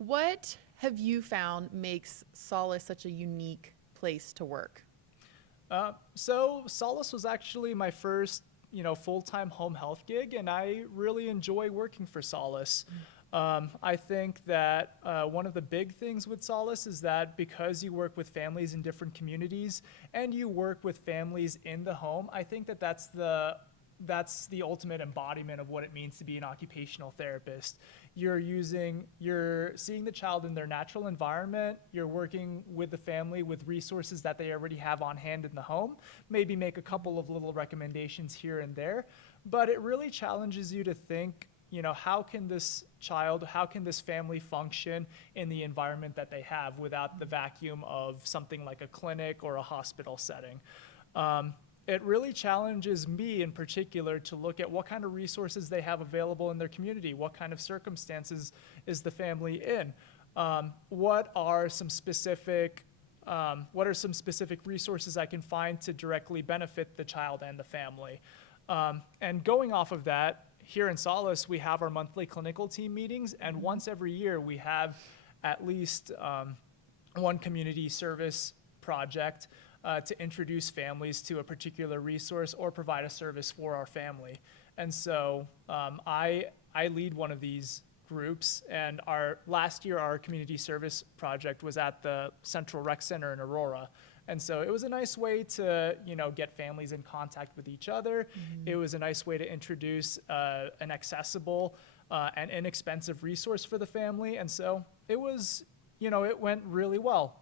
What have you found makes Solace such a unique place to work? So Solace was actually my first, full-time home health gig, and I really enjoy working for Solace. I think that one of the big things with Solace is that because you work with families in different communities and you work with families in the home, I think that that's the ultimate embodiment of what it means to be an occupational therapist. You're seeing the child in their natural environment, you're working with the family with resources that they already have on hand in the home, maybe make a couple of little recommendations here and there, but it really challenges you to think, how can this family function in the environment that they have without the vacuum of something like a clinic or a hospital setting? It really challenges me in particular to look at what kind of resources they have available in their community, what kind of circumstances is the family in, what are some specific resources I can find to directly benefit the child and the family. And going off of that, here in Solace, we have our monthly clinical team meetings, and once every year we have at least one community service project to introduce families to a particular resource or provide a service for our family. And so I lead one of these groups, and last year our community service project was at the Central Rec Center in Aurora. And so it was a nice way to, get families in contact with each other. Mm-hmm. It was a nice way to introduce an accessible and inexpensive resource for the family. And so it was, it went really well.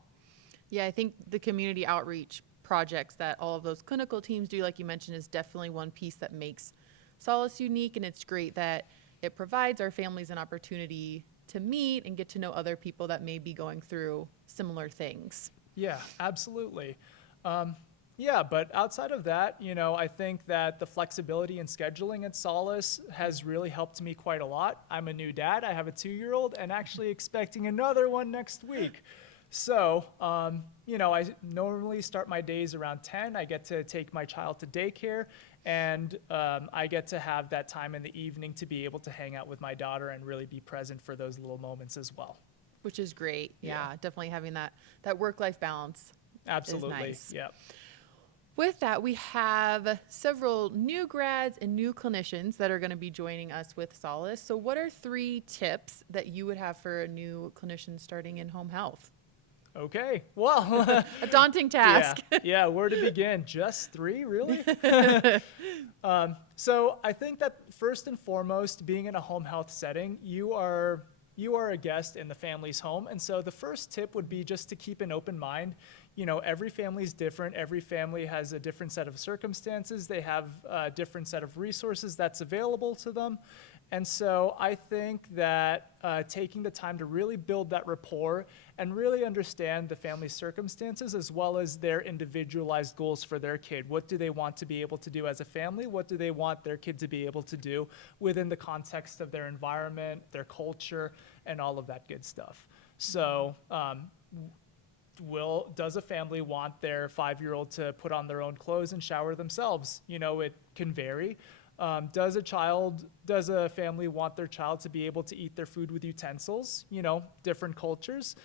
Yeah, I think the community outreach projects that all of those clinical teams do, like you mentioned, is definitely one piece that makes Solace unique. And it's great that it provides our families an opportunity to meet and get to know other people that may be going through similar things. Yeah, absolutely. But outside of that, I think that the flexibility in scheduling at Solace has really helped me quite a lot. I'm a new dad. I have a 2-year-old and actually expecting another one next week. So, I normally start my days around 10. I get to take my child to daycare, and I get to have that time in the evening to be able to hang out with my daughter and really be present for those little moments as well. Which is great. Yeah, definitely having that work-life balance. Absolutely. Is nice. Yeah. With that, we have several new grads and new clinicians that are going to be joining us with Solace. So what are 3 tips that you would have for a new clinician starting in home health? Okay, well. A daunting task. Yeah, where to begin? Just 3, really? So I think that first and foremost, being in a home health setting, you are a guest in the family's home. And so the first tip would be just to keep an open mind. Every family is different. Every family has a different set of circumstances. They have a different set of resources that's available to them. And so I think that taking the time to really build that rapport and really understand the family's circumstances as well as their individualized goals for their kid. What do they want to be able to do as a family? What do they want their kid to be able to do within the context of their environment, their culture, and all of that good stuff? So does a family want their 5-year-old to put on their own clothes and shower themselves? It can vary. Does a family want their child to be able to eat their food with utensils? Different cultures,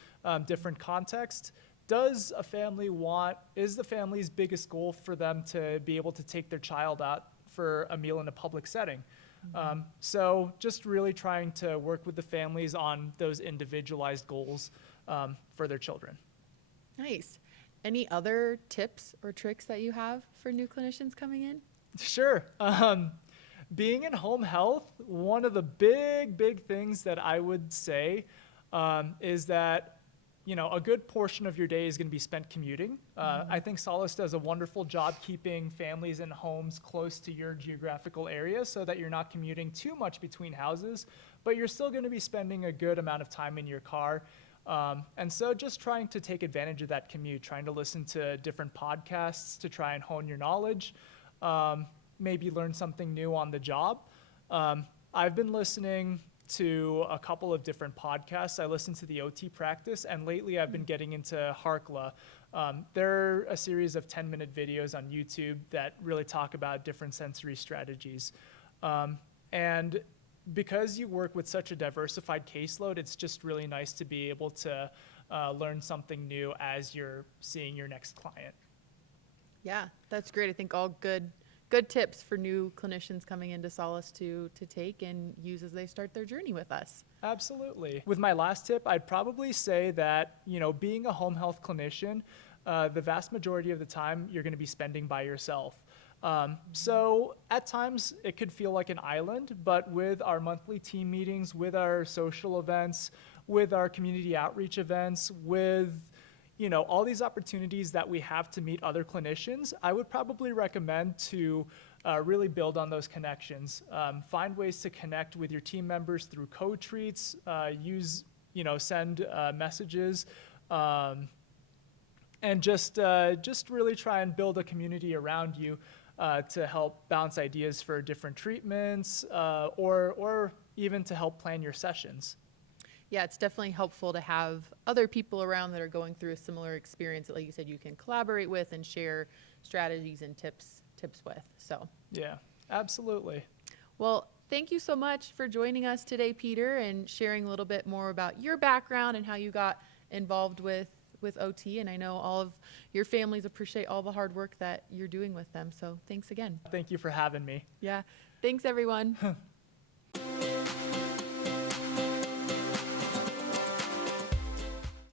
different context. Is the family's biggest goal for them to be able to take their child out for a meal in a public setting? Mm-hmm. So just really trying to work with the families on those individualized goals for their children. Nice. Any other tips or tricks that you have for new clinicians coming in? Sure. Being in home health, one of the big things that I would say is that, a good portion of your day is going to be spent commuting. I think Solace does a wonderful job keeping families in homes close to your geographical area so that you're not commuting too much between houses, but you're still going to be spending a good amount of time in your car. And so just trying to take advantage of that commute, trying to listen to different podcasts to try and hone your knowledge. Maybe learn something new on the job. I've been listening to a couple of different podcasts. I listen to the OT Practice, and lately I've been getting into Harkla. They're a series of 10-minute videos on YouTube that really talk about different sensory strategies. And because you work with such a diversified caseload, it's just really nice to be able to learn something new as you're seeing your next client. Yeah, that's great. I think all good tips for new clinicians coming into Solace to take and use as they start their journey with us. Absolutely. With my last tip, I'd probably say that, being a home health clinician, the vast majority of the time you're going to be spending by yourself. So at times it could feel like an island, but with our monthly team meetings, with our social events, with our community outreach events, with all these opportunities that we have to meet other clinicians, I would probably recommend to really build on those connections. Find ways to connect with your team members through co-treats, send messages, and just really try and build a community around you to help bounce ideas for different treatments or even to help plan your sessions. Yeah, it's definitely helpful to have other people around that are going through a similar experience that, like you said, you can collaborate with and share strategies and tips with. So Yeah, absolutely. well, thank you so much for joining us today, Peter, and sharing a little bit more about your background and how you got involved with OT. And I know all of your families appreciate all the hard work that you're doing with them. So thanks again. Thank you for having me. Yeah. Thanks, everyone.